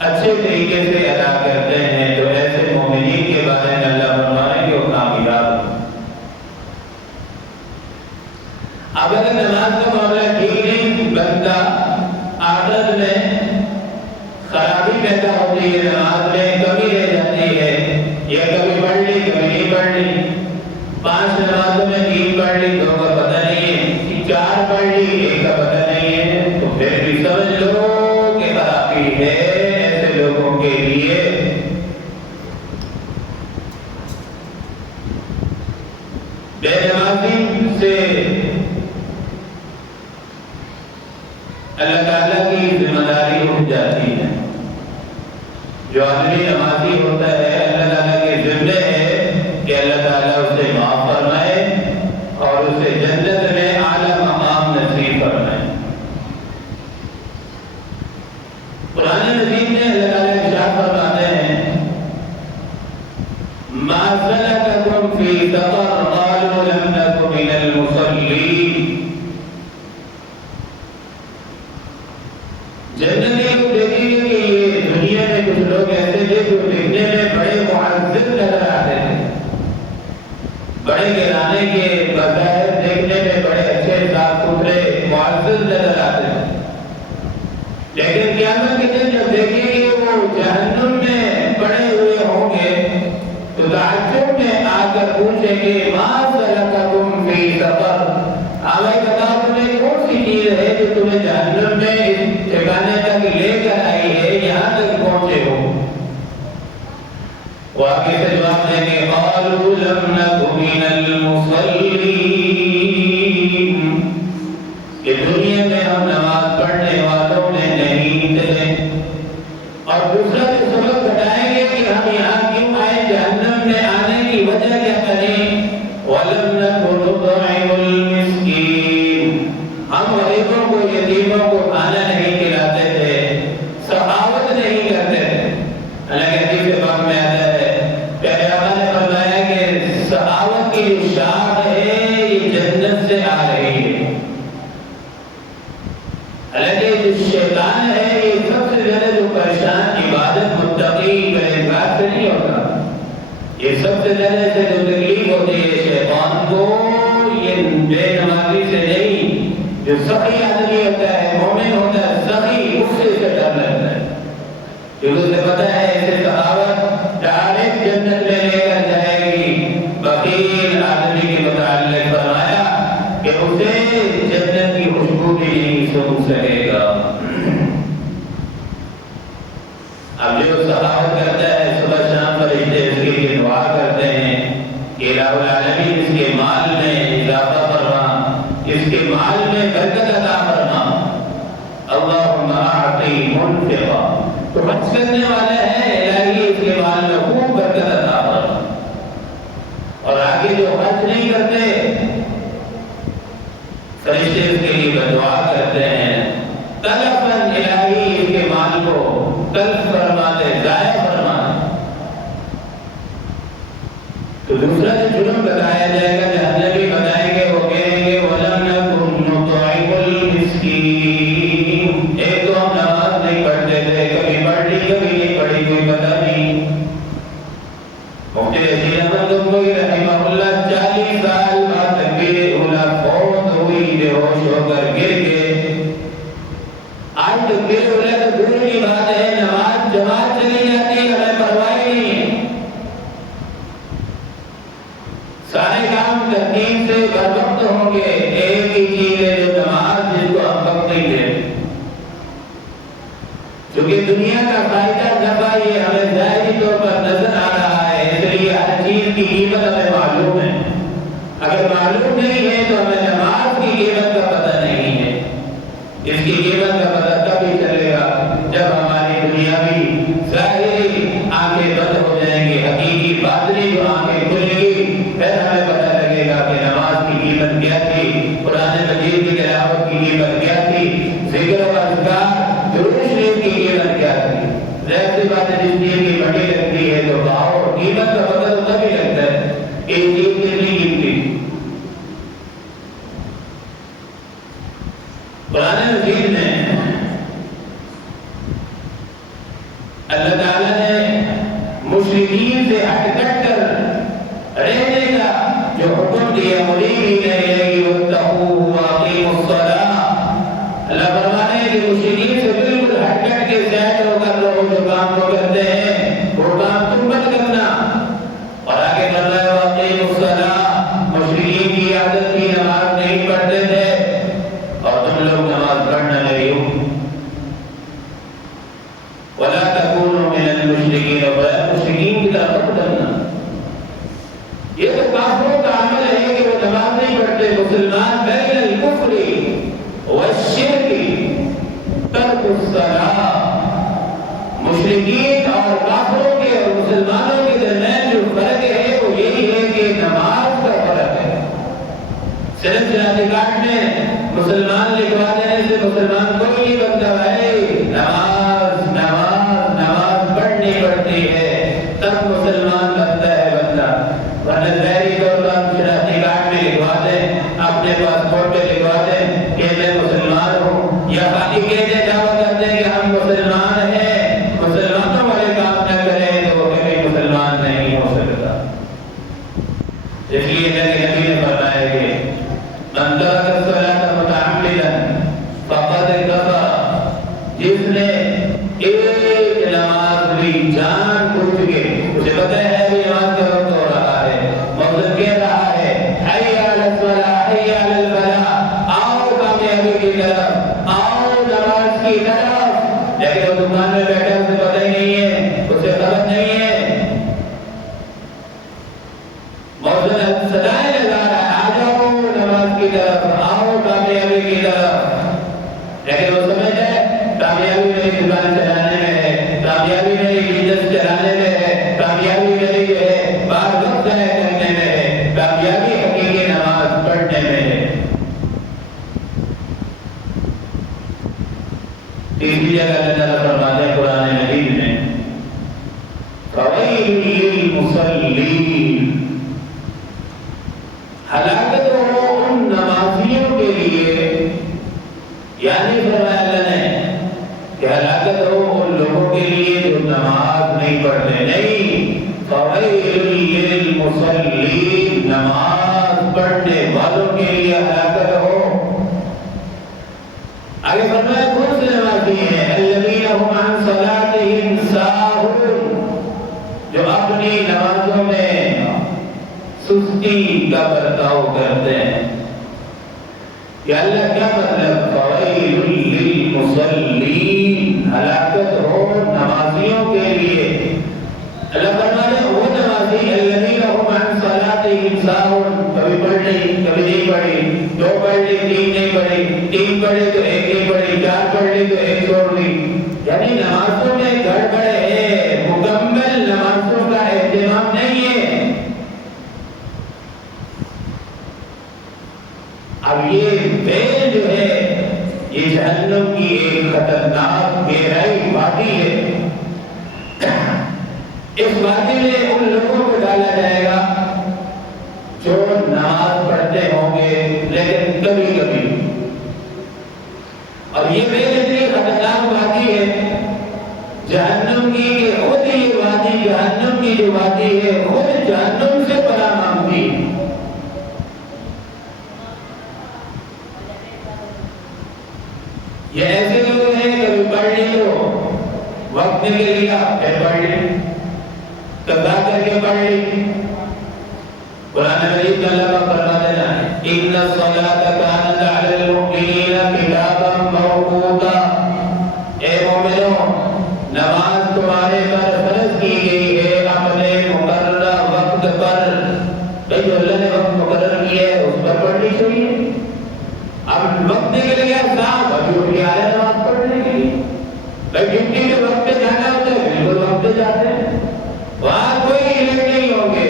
اچھے طریقے سے ادا کرتے ہیں تو ایسے جاتی ہے۔ جو آدمی نمازی ہوتا ہے اللہ تعالیٰ کے ذمے ہے کہ اللہ تعالیٰ اسے معاف فرمائے اور اسے جنت میں اعلیٰ مقام نصیب فرمائے۔ قرآن مجید میں اللہ تعالیٰ ارشاد فرماتے ہیں ما سلککم فی سقر قالوا لم نک من المصلین۔ جنتی کو دیکھیں گے کہ یہ دنیا میں کچھ لوگ ایسے تھے جو دیکھنے میں بڑے معزز نظر آتے تھے، بڑے گرانے کے بظاہر دیکھنے میں بڑے اچھے صاف ستھرے معزز نظر آتے تھے، لیکن قیامت کے دن جب دیکھیں گے وہ جہنم میں پڑے ہوئے ہوں گے تو تعجب میں آ کر پوچھیں گے ما سلککم فی سقر، آگے بتاؤ تمہیں کون سی چیز ہے جو تمہیں جہنم میں اس ٹھکانے تک لے کر آئی ہے، یہاں تک پہنچے ہو؟ وہ آگے سے جواب دیں گے قالوا لم نک من المصلین، کہ دنیا میں ہم نماز پڑھنے والوں میں نہیں تھے۔ اور دوسرا جو سبق بتائیں گے کہ ہم یہاں کیوں آئے، جہنم میں آنے کی وجہ کیا کریں، وَلَمْ نَكُ نُطْعِمُ الْمِسْكِينَ، ہم غریبوں کو یتیموں کو کھانا نہیں کھلاتے تھے، سخاوت نہیں کرتے تھے۔ حالانکہ حدیث پاک میں آتا ہے پیارے آقا نے فرمایا کہ سخاوت کی جو شاخ ہے یہ جنت سے آ رہی ہے۔ حالانکہ جو شیطان ہے یہ سب سے زیادہ جو پریشان عبادت متقی پرہیزگار سے نہیں ہوتا، یہ سب سے زیادہ سے جو تکلیف ہوتی ہے شیطان کو یہ بے نمازی سے نہیں، جو سخی آدمی ہوتا ہے مومن ہوتا ہے سخی، اس سے ڈر لگتا ہے، کیونکہ اسے پتہ ہے اسے سخاوت ڈائریکٹ جنت میں لے کر جائے گی۔ بخیل آدمی کے متعلق فرمایا کہ اسے جنت کی خوشبو بھی نہیں سونگ سکے گا۔ اب جو سخاوت کرتا ہے صبح شام فرشتے اس کے لیے دعا کرتے ہیں کہ الہ العالمین اس کے مال میں اضافہ فرما، اس کے مال میں برکت عطا فرما، اللہم اعطی منفقا، تو خرچ کرنے والا ہے الہی اس کے مال میں خوب برکت عطا فرما۔ اور آگے جو خرچ نہیں کرتے فرشتے اس کے لیے دعا کرتے ہیں تلفاً الہی اس کے مال کو تلف فرما دے، ضائع فرما دے۔ تو دوسرا جو جرم بتایا جائے گا جہنمی بتائیں گے وہ کہیں گے وَلَمْ نَكُن نُطْعِمُ الْمِسْكِينَ، ایک تو ہم نماز نہیں پڑھتے تھے، کبھی پڑھ لی کبھی نہیں پڑھی کوئی پتہ نہیں۔ مفتی رشید احمد گنگوئی رحمہ اللہ 40 سال بعد تکبیر اولیٰ فوت ہوئی، بے ہوش ہو کر گر گئے۔ آج تکبیر اولیٰ تو دور کی بات ہے، نماز جماعت چلی جاتی ہے ہمیں پرواہ نہیں ہے، سارے کام ترتیب سے بربخت ہوں گے، ایک ہی چیز ہے جو نماز جس کو ہم وقت نہیں دیں، کیونکہ دنیا کا فائدہ نفع یہ ہمیں ظاہری طور پر نظر آ رہا ہے، اس لیے ہر چیز کی قیمت ہمیں معلوم ہے۔ اگر معلوم نہیں ہے تو ہمیں نماز کی قیمت کا پتہ نہیں ہے۔ اس کی قیمت کا پتہ تب ہی چلے گا جب ہماری دنیاوی ظاہری آنکھیں بند ہو جائیں گی، حقیقی باطنی جو آنکھیں کھلیں گی، پھر ہمیں پتہ لگے گا کہ نماز کی قیمت کیا تھی، قرآن مجید کی تلاوت کی قیمت کیا تھی، ذکر و اذکار درود شریف کی قیمت کیا تھی۔ ظاہر سی بات ہے جس چیز کی بڑی لگتی ہے تو بھاؤ اور قیمت کا پتہ تو تبھی لگتا ہے ایک چیز کتنی قیمتی۔ قرآن مجید میں اللہ تعالیٰ نے مشرکین سے ہٹ کٹ کر رہنے کا جو حکم دیا منیبین الیہ واتقوہ واقیموا الصلاۃ، اللہ فرماتے ہیں کہ مشرکین سے بالکل ہٹ کٹ کے سائڈ ہو کر لوگ جو کام کو کرتے ہیں وہ کام تم مت کرنا۔ اور آگے فرمایا واقیموا الصلاۃ، مشرکین کی عادت کی نماز نہیں پڑھتے تھے اور تم لوگ نماز پڑھنے لگے ہو۔ ولا تکونوا من المشرکین، اور مشرکین کی طرف مت کرنا۔ یہ تو کافروں کا عمل ہے کہ وہ نماز نہیں پڑھتے، مسلمان بین الکفر والشرک ترک الصلاۃ، مشرکین اور کافروں کے اور مسلمانوں کے درمیان جو فرق ہے وہ یہی ہے کہ نماز کا فرق ہے۔ صرف شناختی کارڈ میں مسلمان لکھوا دینے سے مسلمان کوئی نہیں بنتا ہے۔ نماز نماز نماز پڑھنی پڑتی ہے تب مسلمان بنتا ہے بندہ، ورنہ ظاہری طور پر ہم شناختی کارڈ میں لکھوا دیں، اپنے پاسپورٹ پہ لکھوا دیں کہ میں مسلمان ہوں، یا خالی کہنے دعویٰ کرتے ہیں کہ ہم مسلمان ہیں، مسلمانوں والے کام نہ کریں تو وہ کبھی مسلمان نہیں ہو سکتا۔ اس لیے میرے نبی نے فرمایا کہ من ترک الصلاۃ متعمدا فقد کفر، جس نے ایک نماز بھی جان بوجھ کے، اسے پتہ ہے کہ نماز کا وقت ہو رہا ہے، مؤذن کہہ رہا ہے حی علی الصلاۃ حی علی الفلاح، آؤ کامیابی کی طرف، آؤ نماز کی طرف، لیکن وہ دکان میں بیٹھا اسے پتہ ہی نہیں ہے، اسے خبر نہیں ہے، مؤذن صدائیں لگا رہا ہے آ جاؤ نماز کی طرف، آؤ کامیابی کی طرف، لیکن وہ سمجھ ہے کامیابی میری دکان چلانے میں ہے، کامیابی میری بزنس چلانے میں ہے، کامیابی میری جو ہے بار وقت ضائع کرنے میں ہے، کامیابی حقیقی نماز پڑھنے میں ہے۔ تیسری جگہ اللہ تعالیٰ فرماتے ہیں قرآن مجید میں فَوَيْلٌ لِّلْمُصَلِّينَ، ہلاکت ہو ان نمازیوں کے لیے، یعنی فرمایا اللہ نے کہ ہلاکت ہو ان لوگوں کے لیے جو نماز نہیں پڑھتے، نہیں، فَوَيْلٌ لِّلْمُصَلِّينَ، نماز پڑھنے والوں کے لیے ہلاکت ہو۔ آگے فرمایا کون سے نمازی ہیں؟ الَّذِينَ هُمْ عَنْ صَلَاتِهِمْ سَاهُونَ، جو اپنی نمازوں میں سستی کا برتاؤ کرتے ہیں۔ یا اللہ کیا مطلب؟ فَوَيْلٌ لِّلْمُصَلِّينَ، ہلاکت ہو نمازیوں کے لیے۔ اللہ فرماتے ہیں وہ نمازی الَّذِينَ هُمْ عَنْ صَلَاتِهِمْ سَاهُونَ، کبھی پڑھ لی کبھی نہیں پڑھی، دو پڑھ لی تین نہیں پڑھی، تین پڑھے تو ایک نہیں پڑھی، چار پڑھ لی تو ایک چھوڑ دی، یعنی نمازوں میں گڑبڑ ہے، مکمل نمازوں کا اہتمام نہیں ہے۔ اب یہ ویل جو ہے یہ جہنم کی ایک خطرناک گہرائی وادی ہے، اس وادی میں ان لوگوں کو ڈالا جائے گا جو نماز پڑھتے ہوں گے لیکن کبھی کبھی، اور یہ ویل اتنی خطرناک وادی ہے جہنم کی کہ خود یہ وادی، جہنم کی جو وادی ہے خود جہنم سے پناہ مانگتی ہے۔ یہ ایسے لوگ ہیں کبھی پڑھ لی تو وقت نکل گیا پھر پڑھ لی، قضا کر کے پڑھ لی۔ قرآن مجید میں اللہ پاک فرماتے ہیں اِنَّ الصَّلَاةَ كَانَتْ عَلَى الْمُؤْمِنِينَ كِتَابًا مَّوْقُوتًا، اے مومنوں نماز تمہارے پر فرض کی گئی ہے اپنے مقررہ وقت پر۔ جو اللہ نے وقت مقرر کیا ہے اس پر پڑھنی چاہیے۔ اب وقت نکل گیا صاحب ابھی اٹھ کے آ رہے نماز پڑھنے کے لیے، بھائی ڈیوٹی کے وقت پہ جانا ہوتا ہے بالکل وقت پہ جاتے ہیں، وہاں کوئی لیٹ نہیں ہوں گے،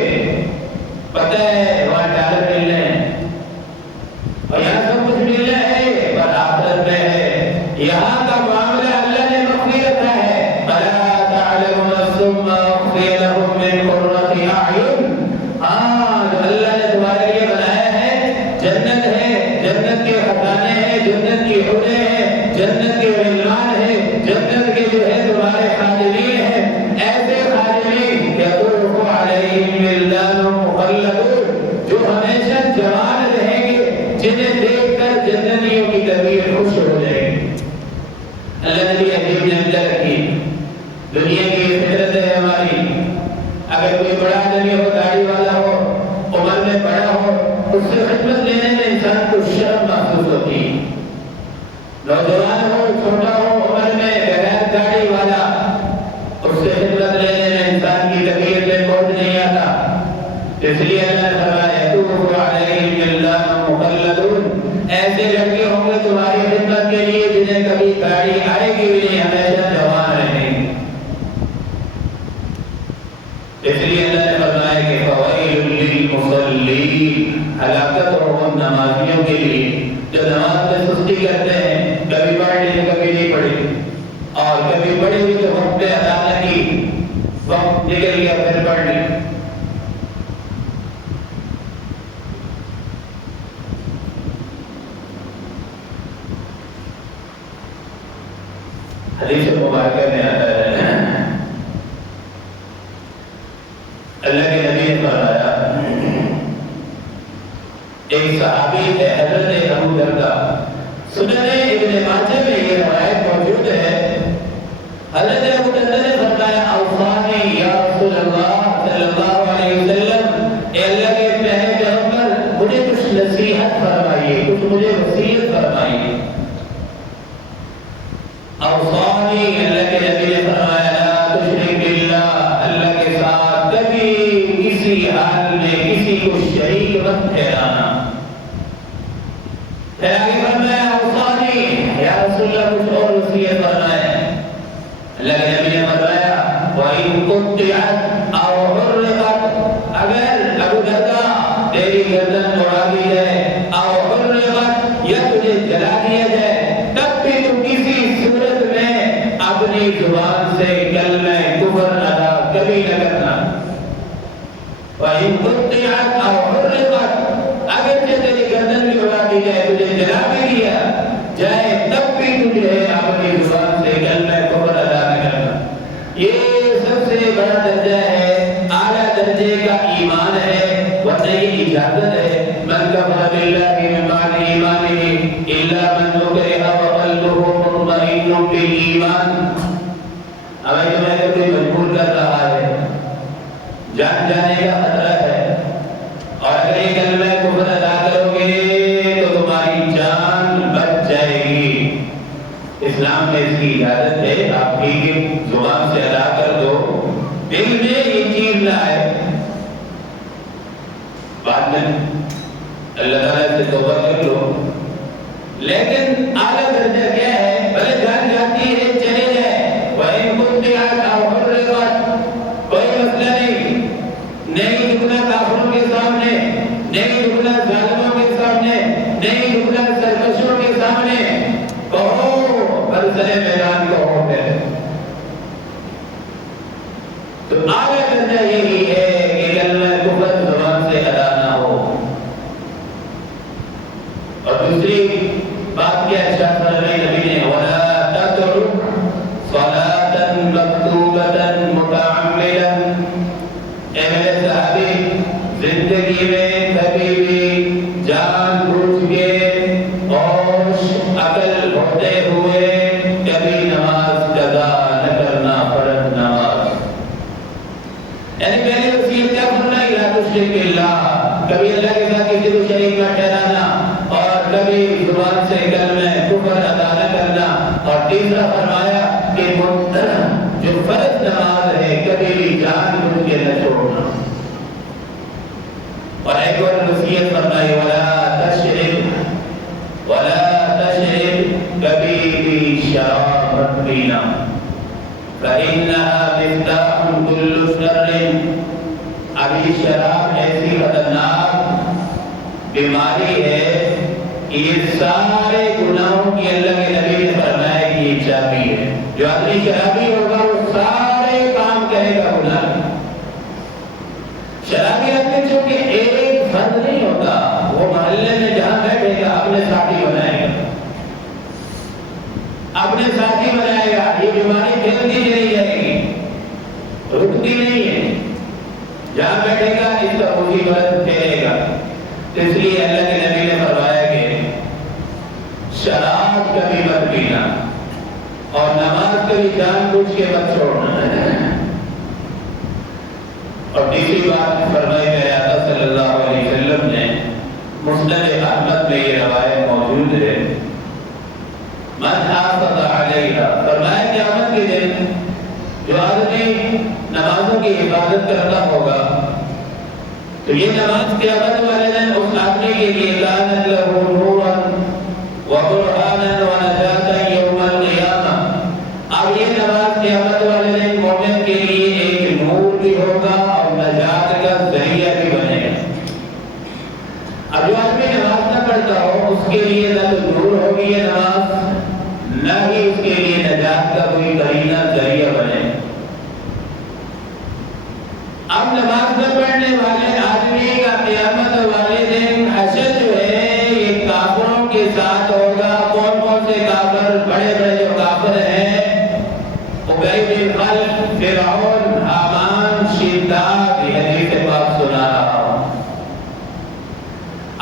پتہ ہے وہاں ڈالر مل رہے ہیں اور یہاں سب کچھ مل رہا ہے پر آخرت میں ہے، یہاں کا معاملہ اللہ نے مخفی رکھا ہے۔ فَلَا تَعْلَمُ نَفْسٌ مَّا أُخْفِيَ لَهُم مِّن قُرَّةِ أَعْيُنٍ، ہاں جو اللہ نے تمہارے لیے بنایا ہے جنت ہے، جنت کے خزانے ہیں، جنت کی حوریں ہیں، جنت کے غلمان ہیں، جنت کے جو ہے تمہارے خادمین ہیں، ایسے خادمین یطوف علیہم ولدان مخلدون، جو ہمیشہ جوان رہیں گے، جنہیں دیکھ کر جنتیوں کی طبیعت خوش ہو جائے گی۔ اللہ نے بھی عجیب نعمت رکھی، دنیا کی یہ فطرت ہے ہماری، اگر کوئی بڑا آدمی ہو، داڑھی والا ہو، عمر میں بڑا ہو، اس سے خدمت لینے میں انسان کو شرم محسوس ہوتی ہے۔ نوجوان ہو، چھوٹا ہو، عمر میں بغیر داڑھی والا، اس سے خدمت لینے میں انسان کی طبیعت میں بہت نہیں آتا۔ اس لیے اللہ نے فرمایا یطوف علیہم ولدان مخلدون، ایسے لڑکے ہوں گے تمہاری خدمت کے لیے جنہیں کبھی داڑھی آئے گی بھی نہیں، ہمیشہ جوان رہیں گے۔ فویل للمصلین، ہلاکت ہو ان نمازیوں کے لیے جو نماز میں سستی کرتے ہیں، کبھی پڑھ لی کبھی نہیں پڑھی، اور کبھی پڑھی ہوئی تو وقت پہ ادا نہ کی، وقت نکل گیا پھر پڑھ لی۔ حدیث مبارکہ میں آتا ہے اللہ کے نبی نے فرمایا، ایک صحابی ہے حضرت ابو درداء، سنن ابن ماجہ میں یہ روایت موجود ہے، حضرت ابو درداء نے فرمایا اوصانی یا رسول اللہ صلی اللہ علیہ وسلم، اے اللہ کے پیارے پیغمبر مجھے کچھ نصیحت فرمائیے، کچھ مجھے وصیت فرمائیے۔ اوصانی، اللہ کے نبی نے فرمایا لا تشرک باللہ، اللہ کے ساتھ کبھی کسی حال میں کسی کو شریک مت ٹھہرانا۔ پھر آگے فرمایا اوصانی یا رسول اللہ کچھ اور وصیت فرمائیں۔ اللہ کے نبی نے فرمایا وَإِن قُطِعَتْ أَوْ حُرِّقَتْ، اگر ابو درداء تیری گردن اڑا دی جائے، أَوْ حُرِّقَتْ یا تجھے جلا دیا جائے، تب بھی تو کسی صورت میں اپنی زبان سے کلمہ کفر ادا کبھی نہ کرنا۔ وَإِن قُطِعَتْ أَوْ حُرِّقَتْ، اگر تیری گردن بھی اڑا دی جائے، تجھے جلا بھی دیا جائے، تب بھی تجھے اپنی زبان سے کلمہ کفر ادا نہ کرنا۔ یہ سب سے بڑا درجہ ہے، اعلیٰ درجے کا ایمان ہے، ورنہ یہ اجازت ہے۔ من کفر باللہ من بعد ایمانہ الا من اکرہ وقلبہ مطمئن بالایمان۔ ہمیں تمہیں اگر کوئی مجبور کر رہا ہے، جان جانے کا خطرہ ہے، اور اگر یہ کلمہ کفر ادا کرو گے تو تمہاری جان بچ جائے گی، اسلام میں اس کی اجازت ہے، آپ کی زبان سے ادا کر دو، دل میں یہ چیز نہ آئے، بعد میں اللہ تعالیٰ سے توبہ کر لو۔ لیکن اعلیٰ درجہ کیا ہے؟ بھلے جان جاتی ہے چلے جائے، وَإِن قُطِعَتْ أَوْ حُرِّقَتْ، کوئی مسئلہ نہیں جھکنا کافروں کے سامنے، نہیں جھکنا ظالموں کے سامنے، نہیں جھکنا سرکشوں کے سامنے، کہو برسر میدان کہو پھر۔ تو اعلیٰ درجہ یہی ہے کہ کلمہ کفر زبان سے ادا نہ ہو۔ اور دوسری بات کیا ارشاد فرمایا نبی نے، وَلَا تَتْرُكْ صَلَاةً مَكْتُوبَةً مُتَعَمِّدًا، اے میرے صحابی زندگی میں کبھی بھی جان بوجھ کے ہوش عقل ہوتے ہوئے کبھی نماز قضا نہ کرنا، فرض نماز۔ یعنی پہلی وصیت کیا فرمائی؟ لا تشرک باللہ، کبھی اللہ کے ساتھ کسی کو شریک نہ ٹھہرانا، اور کبھی زبان سے کلمہ کفر ادا نہ کرنا، اور تیسرا فرمایا کہ جو فرض نماز ہے کبھی بھی جان بوجھ کے نہ چھوڑنا۔ اور ایک اور وصیت فرمائی ولا تشرب، کبھی بھی شراب مت پینا، فإنها مفتاح كل شر، ابھی شراب ایسی خطرناک بیماری ہے کہ یہ سارے گناہوں کی اللہ کے نبی نے فرمایا کہ یہ چابی ہے، جو آدمی شرابی ہوگا وہ سارے کام کرے گا گناہ۔ شرابی آدمی چونکہ ایک فرد نہیں ہوتا، وہ محلے میں جہاں بیٹھے گا اپنے ساتھی بنائے گا، اپنے ساتھی بنائے گا، یہ بیماری پھیلتی چلی جائے گی، رکتی نہیں ہے، جہاں بیٹھے گا اس کا مصیبت پھیلے گا۔ اس لیے اللہ کے نبی نے فرمایا کہ شراب کبھی مت پینا، اور نماز کبھی جان بوجھ کے مت چھوڑنا۔ اور تیسری بات فرمائی گئی آقا صلی اللہ علیہ وسلم نے، مسند احمد میں یہ روایت موجود ہے، من حافظ علیہا، فرمایا قیامت کے دن جو آدمی نمازوں کی حفاظت کرتا ہوگا تو یہ نماز قیامت والے دن اس آدمی کے لیے کانت لہ نورا وبرہانا ونجاتا یوم القیامہ، اب یہ نماز قیامت والے دن مومن کے لیے ایک نور بھی ہوگا اور نجات کا ذریعہ پڑھنے والے آدمی کا قیامت والے دن حشر جو ہے یہ کافروں کے ساتھ ہوگا۔ کون کون سے کافر؟ بڑے بڑے جو کافر ہیں، ابی بن خلف، فرعون، حامان، شداد، یہ حدیث پاک سنا رہا ہوں۔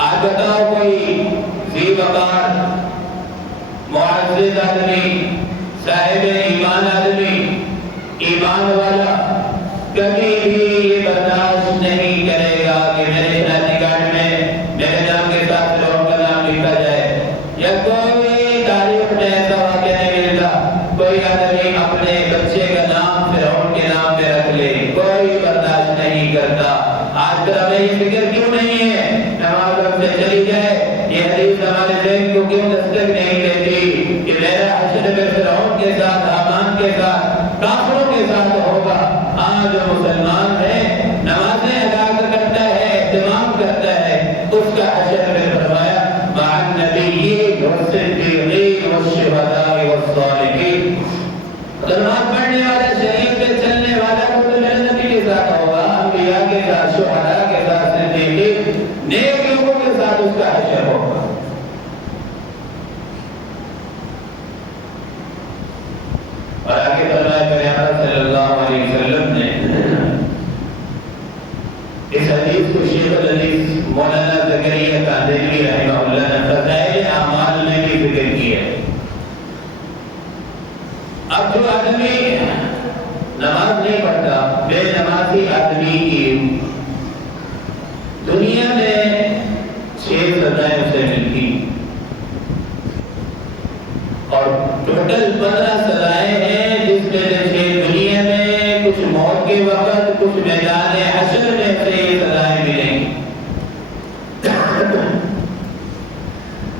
آج بتاؤ کوئی ذی وقار معزز آدمی، صاحب ایمان آدمی، ایمان والا کبھی بھی یہ برداشت نہیں کرے گا کہ میرے شناختی کارڈ میں میرے نام کے ساتھ فرعون کا نام لکھا جائے، یا کوئی تاریخ میں ایسا واقعہ نہیں ملتا کوئی آدمی اپنے بچے کا نام فرعون کے نام پہ رکھ لے، کوئی برداشت نہیں کرتا۔ آج کل ہمیں یہ فکر کیوں نہیں ہے نماز ہم سے چلی جائے؟ یہ حدیث ہمارے ذہن کو کیوں دستک نہیں دیتی کہ میرا حشر میں فرعون کے ساتھ، حامان کے ساتھ، کافروں کے ساتھ ہوگا؟ آج جو مسلمان ہے نمازیں ادا کرتا ہے، اہتمام کرتا ہے، اس کا حشر میں فرمایا مع النبیین والصدیقین والشہداء والصالحین۔ نماز پڑھنے والا، شریعت پہ چلنے والا تو میرے نبی کے ساتھ ہوگا، انبیاء کے ساتھ، شہداء کے ساتھ، صدیقین، نیک لوگوں کے ساتھ اس کا حشر ہوگا۔ اور آگے فرمایا پیغمبر صلی اللہ علیہ وسلم نے اس حدیث کو شیخ الحدیث مولانا زکریا قادری رحمہ اللہ نے فضائل اعمال میں بھی ذکر کی ہے۔ اب جو آدمی نماز نہیں پڑھتا، بے نمازی آدمی کی دنیا میں 6 سزائیں اسے ملتی اور ٹوٹل 15 سزائیں ہیں، جس میں سے 6 دنیا میں، کچھ موت کے وقت، کچھ میدان حشر میں سے یہ سزائیں ملیں گی۔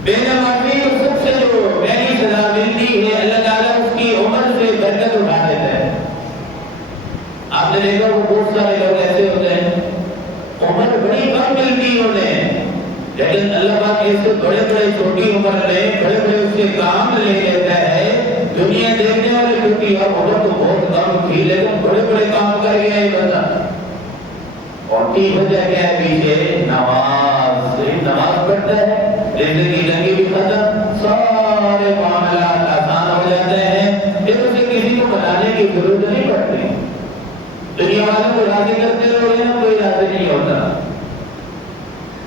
بے نمازی کو سب سے جو پہلی سزا ملتی ہے، اللہ تعالیٰ اس کی عمر سے برکت اٹھا دیتا ہے۔ آپ نے دیکھا وہ بہت سارے لوگ ایسے ہوتے ہیں عمر بڑی کم ملتی انہیں، لیکن اللہ پاک ایسے بڑے بڑے چھوٹی عمر میں بڑے بڑے اس کے کام لے لیتا ہے۔ دنیا دیکھنے والے کیونکہ اب عمر تو بہت کم تھی لیکن بڑے بڑے کام کر گیا یہ بندہ، اور کی وجہ کیا ہے؟ پیچھے نماز، نماز پڑھتا ہے، زندگی لگی بھی ختم، سارے معاملات آسان ہو جاتے ہیں، پھر اسے کسی کو بنانے کی ضرورت نہیں پڑتی۔ دنیا والوں کو راضی کرتے رہو نا، کوئی راضی نہیں ہوتا۔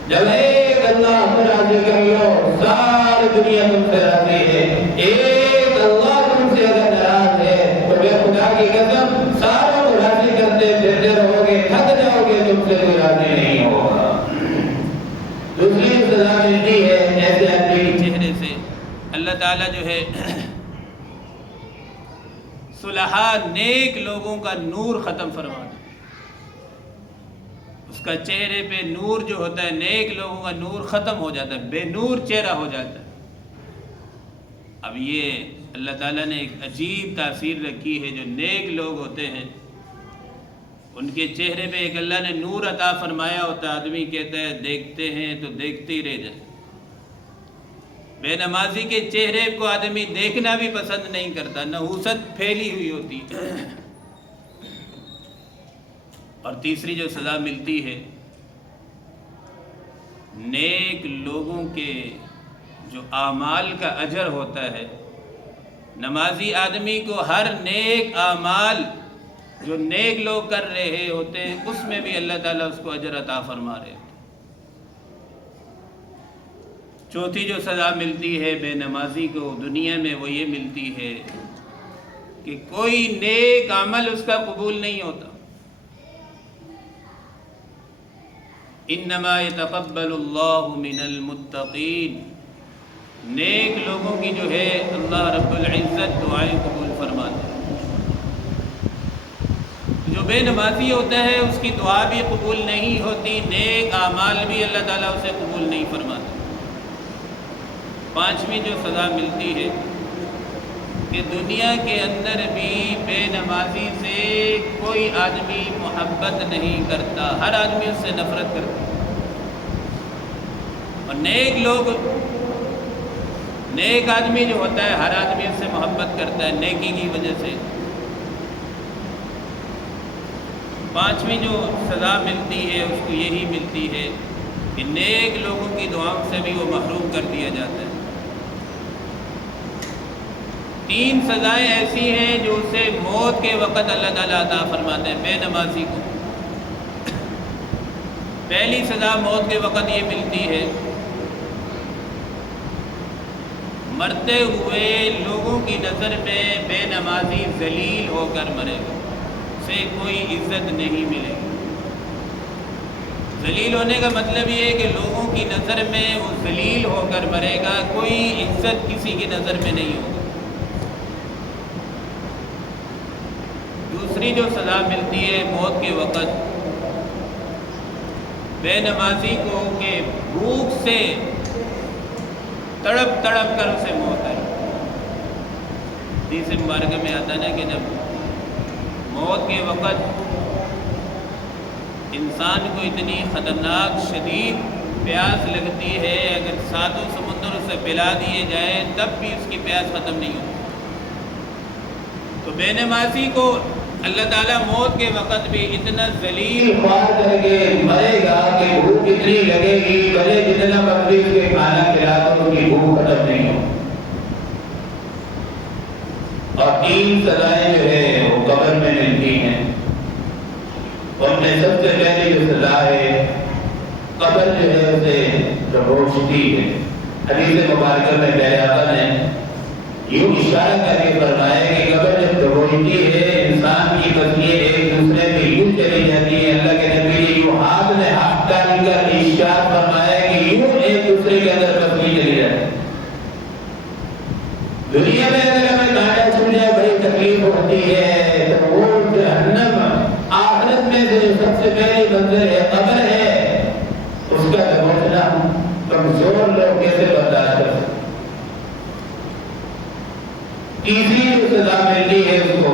جب ایک اللہ کو راضی کر لو، ساری دنیا تم سے راضی ہے۔ ایک اللہ تم سے اگر ناراض ہے تو بے خدا کی قسم ساروں کو راضی کرتے پھرتے رہو گے، تھک جاؤ گے، تم سے کوئی راضی نہیں ہوگا۔ دوسری سزا ملتی ہے ایسے آدمی کے چہرے سے، اللہ تعالیٰ جو ہے صلحاء نیک لوگوں کا نور ختم فرما دے، اس کا چہرے پہ نور جو ہوتا ہے، نیک لوگوں کا نور ختم ہو جاتا ہے، بے نور چہرہ ہو جاتا ہے۔ اب یہ اللہ تعالیٰ نے ایک عجیب تاثیر رکھی ہے، جو نیک لوگ ہوتے ہیں ان کے چہرے پہ ایک اللہ نے نور عطا فرمایا ہوتا ہے، آدمی کہتا ہے دیکھتے ہیں تو دیکھتے ہی رہ جائے۔ بے نمازی کے چہرے کو آدمی دیکھنا بھی پسند نہیں کرتا، نحوست پھیلی ہوئی ہوتی ہے۔ اور تیسری جو سزا ملتی ہے، نیک لوگوں کے جو اعمال کا اجر ہوتا ہے، نمازی آدمی کو ہر نیک اعمال جو نیک لوگ کر رہے ہوتے ہیں اس میں بھی اللہ تعالیٰ اس کو اجر عطا فرما رہے ہوتے ہیں۔ چوتھی جو سزا ملتی ہے بے نمازی کو دنیا میں وہ یہ ملتی ہے کہ کوئی نیک عمل اس کا قبول نہیں ہوتا۔ انما یتقبل اللہ من المتقین، نیک لوگوں کی جو ہے اللہ رب العزت دعائیں قبول فرماتے ہیں۔ جو بے نمازی ہوتا ہے اس کی دعا بھی قبول نہیں ہوتی، نیک اعمال بھی اللہ تعالیٰ اسے قبول نہیں فرماتا۔ پانچویں جو سزا ملتی ہے کہ دنیا کے اندر بھی بے نمازی سے کوئی آدمی محبت نہیں کرتا، ہر آدمی اس سے نفرت کرتا ہے۔ اور نیک لوگ، نیک آدمی جو ہوتا ہے ہر آدمی اس سے محبت کرتا ہے نیکی کی وجہ سے۔ 5ویں جو سزا ملتی ہے اس کو یہی ملتی ہے کہ نیک لوگوں کی دعاؤں سے بھی وہ محروم کر دیا جاتا ہے۔ 3 سزائیں ایسی ہیں جو اسے موت کے وقت اللہ تعالیٰ عطا فرماتے ہیں بے نمازی کو۔ پہلی سزا موت کے وقت یہ ملتی ہے، مرتے ہوئے لوگوں کی نظر میں بے نمازی ذلیل ہو کر مرے گا، اسے کوئی عزت نہیں ملے گی۔ ذلیل ہونے کا مطلب یہ ہے کہ لوگوں کی نظر میں وہ ذلیل ہو کر مرے گا، کوئی عزت کسی کی نظر میں نہیں ہوگی۔ دوسری جو سزا ملتی ہے موت کے وقت بے نمازی کو کہ بھوک سے تڑپ تڑپ کر اسے موت آئی۔ حدیث مبارکہ میں آتا ہے کہ جب موت کے وقت انسان کو اتنی خطرناک شدید پیاس لگتی ہے، اگر 7 سمندر اسے پلا دیے جائیں تب بھی اس کی پیاس ختم نہیں ہوتی۔ تو بے نمازی کو اللہ تعالیٰ موت کے وقت بھی اتنا ذلیل خوار کر کے مرے گا کہ بھوک اتنی لگے گی، بھلے جتنا مرضی اس کے کھانا کھلا تو ان کی بھوک ختم نہیں ہو۔ اور 3 سزائیں جو ہے وہ قبر میں ملتی ہیں۔ ان میں سب سے پہلی جو سزا ہے قبر جو ہے اسے دبوچتی ہے۔ حدیث مبارکہ میں پہلے آقا نے یوں اشارہ کر کے فرمایا کہ قبر جب دبوچتی ہے انسان کی پسلیاں ایک دوسرے پہ یوں چلی جاتی ہیں۔ اللہ کے نبی نے یوں ہاتھ میں ہاتھ ڈال کر اشارہ فرمایا کہ یوں ایک دوسرے کے اندر پسلی چلی جاتی۔ دنیا میں اگر ہمیں کانٹا چھوٹ جائے بڑی تکلیف ہوتی ہے، تو وہ جہنم آخرت میں جو سب سے پہلی منزل ہے قبر ہے، اس کا دبوچنا کمزور لوگ کیسے برداشت کر سکتے۔ تیسری جو سزا ملتی ہے اس کو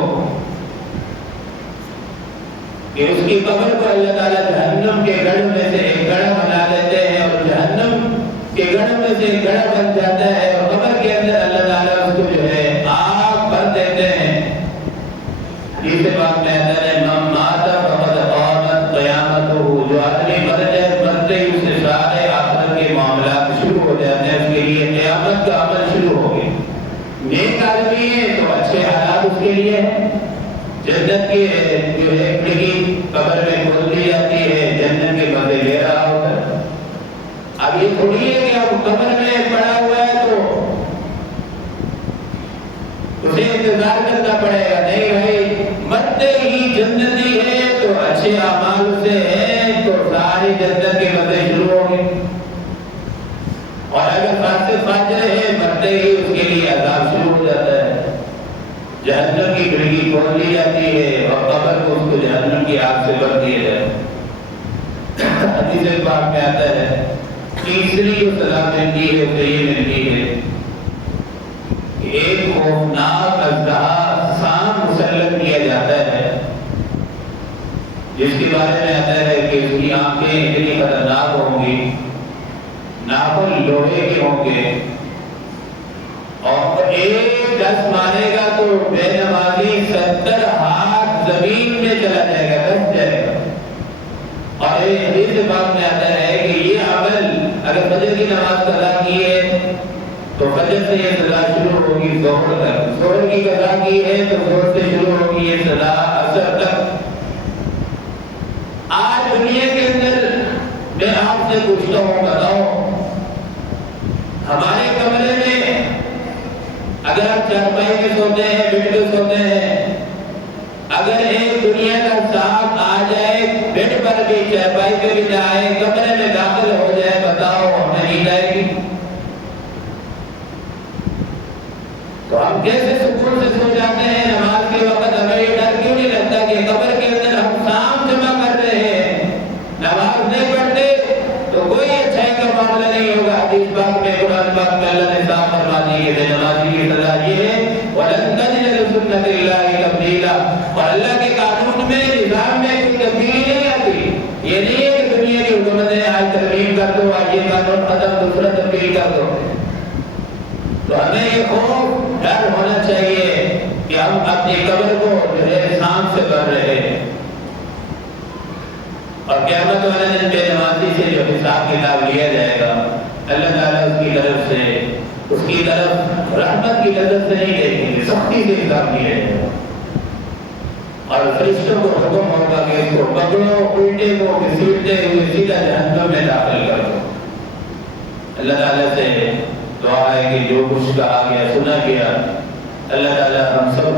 کہ اس کی قبر کو اللہ تعالیٰ جہنم کے گڑھ میں سے ایک گڑھا بنا دیتے ہیں، اور جہنم کے گڑھ میں سے ایک گڑھا بن جاتا ہے، اور قبر کے اندر اللہ تعالیٰ اس کو جو ہے آگ بھر دیتے ہیں۔ حدیث پاک میں آتا ہے من مات فقد قامت قیامتہ، جو آدمی مر جائے مرتے ہی اس سے سارے آخرت کے معاملات شروع ہو جاتے ہیں، اس کے لیے قیامت کا عمل شروع ہو گیا۔ نیک آدمی ہے تو اچھے حالات اس کے لیے ہیں، جنت کی جو ہے کھڑکی قبر میں کھول دی جاتی ہے، جنت کے مزے لے رہا ہوتا ہے۔ اب یہ تھوڑی ہے کہ اب قبر میں پڑا ہوا ہے تو اسے انتظار کرنا پڑے گا، نہیں بھائی مرتے ہی جنتی ہے تو اچھے اعمال سے ہیں تو ساری جنت کے مزے شروع ہوں گے، اور اگر فاسق فاجر ہے مرتے ہی اس کے لیے عذاب شروع ہو جاتا ہے۔ جہنم کی کھڑکی کھول دی جاتی ہے اور قبر کو اس کو جہنم کی آگ سے بھر دیا جائے۔ حدیث پاک میں آتا ہے تیسری جو سزا ملتی ہے اسے یہ ملتی ہے کہ ایک خوفناک اژدہا سانپ مسلط کیا جاتا ہے، جس کے بارے میں آتا ہے کہ اس کی آنکھیں اتنی خطرناک ہوں گی، ناخن لوہے کے ہوں گے، اور ایک دس مارے گا تو بے نمازی 70 ہاتھ زمین میں چلا جائے گا، دس جائے گا۔ اور یہ حدیث پاک میں آتا ہے کہ یہ عمل اگر فجر کی نماز قضا کی ہے تو فجر سے یہ سزا شروع ہوگی ظہر تک، ظہر کی قضا کی ہے تو ظہر سے شروع ہوگی یہ سزا عصر تک۔ آج دنیا کے اندر میں آپ سے پوچھتا ہوں، بتاؤ ہمارے کمرے میں اگر آپ چارپائی میں سوتے ہیں، بیڈ پہ سوتے ہیں، اگر ایک دنیا کا سانپ آ جائے بیڈ پر بھی چارپائی پہ بھی جائے کمرے میں داخل ہو جائے، بتاؤ ہمیں نیند آئے گی؟ تو ہم کیسے سکون سے سو جاتے ہیں نماز کے وقت؟ ہمیں یہ ڈر کیوں نہیں لگتا کہ قبر کے اندر ہم سانپ جمع کر رہے ہیں؟ نماز نہیں پڑھتے تو کوئی اچھائی کا معاملہ نہیں ہوگا۔ حدیث پاک میں قرآن پاک میں اللہ نے صاف فرما دی ہے کہ نمازی کی سزا یہ ہے وَلَن تَجِدَ لِسُنَّتِ اللَّهِ تَبْدِيلًا، اور اللہ کے قانون میں نظام میں کوئی تبدیلی نہیں آتی۔ یہ نہیں ہے کہ دنیا کی حکومتیں آج ترمیم کر دو، آج یہ قانون ختم دوسرا تبدیل کر دو۔ تو ہمیں یہ خوف ڈر ہونا چاہیے کہ ہم اپنی قبر کو جو ہے سانپ سے بھر رہے ہیں۔ والا دن بے نمازی سے جو حساب کتاب لیا جائے گا، اللہ تعالیٰ اس کی طرف رحمت کی نظر سے نہیں دیکھیں گے، سختی سے حساب لیا جائے گا، اور فرشتوں کو حکم ہوگا کہ اس کو پکڑو، الٹے کو گھسیٹتے ہوئے سیدھا جہنم میں داخل کر دو۔ اللہ تعالیٰ سے دعا ہے کہ جو کچھ کہا گیا سنا گیا، اللہ تعالیٰ ہم سب